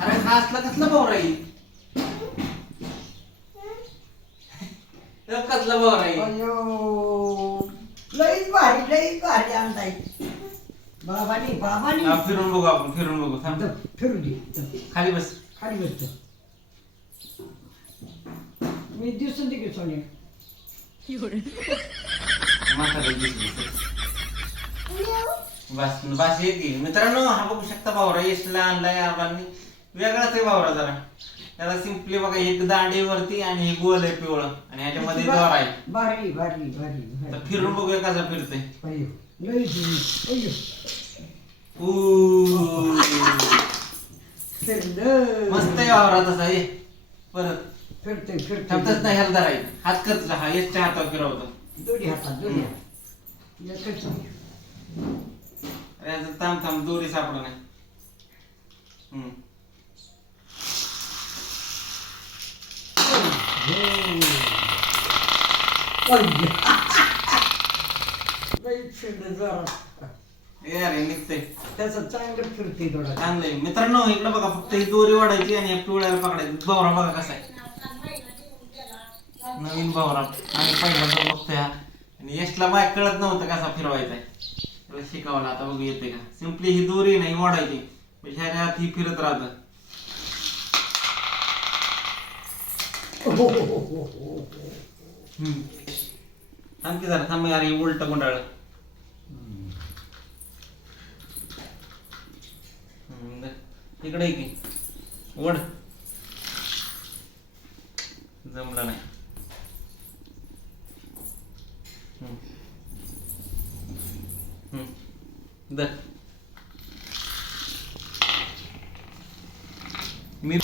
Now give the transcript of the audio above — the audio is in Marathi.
अरे हा असला कसला भावरा आहे? कसला भावरा आहे? अयो लईच भारी आणताय बाबानी हा, फिरून बघू आपण, फिरून बघू. थांब, फिरू दे खाली बस. खाली बसतो मी दिसून दे की सोने म्हातारं दिसली. बस बस ये की मित्रांनो, हा बघू शकता भावरा यशला आणलाय आबांनी. वेगळाच आहे भावरा जरा. त्याला सिंपली बघा, एक दांडीवरती आणि हे गोल आहे पिवळं आणि ह्याच्यामध्ये दोरा आहे. भारी तर फिरून बघूया कसा फिरतोय. अयो लई अयो मस्त आहे वावरा तसा. ये परत फिरतोय थांबतच नाही, ह्याला धरायचं. हात करतला हा यशच्या हातावर फिरवतो. दोन्ही हातात एकच अरे आता थांब थांब, दोरी सापडा नाही. ए अरे निघतंय. त्याचं चांगलं फिरते थोडा चांगलंय मित्रांनो. इकडे बघा, फक्त ही दोरी वाढायची आणि पिवळ्याला पकडायची. भावरा बघा कसा आहे, नवीन भावरा. आणि पहिल्यांदा बघतोय हा. आणि यशला बाय कळत नव्हतं कसा फिरवायचा आहे. त्याला शिकावला. आता बघू येते का. सिंपली ही दोरी नाही वाढायची, म्हणजे ह्याच्या हात ही फिरत राहतं. थांब की जरा, थांब यार, उलट गुंडाळ. इकडे की वड. जमलं नाही. दर मी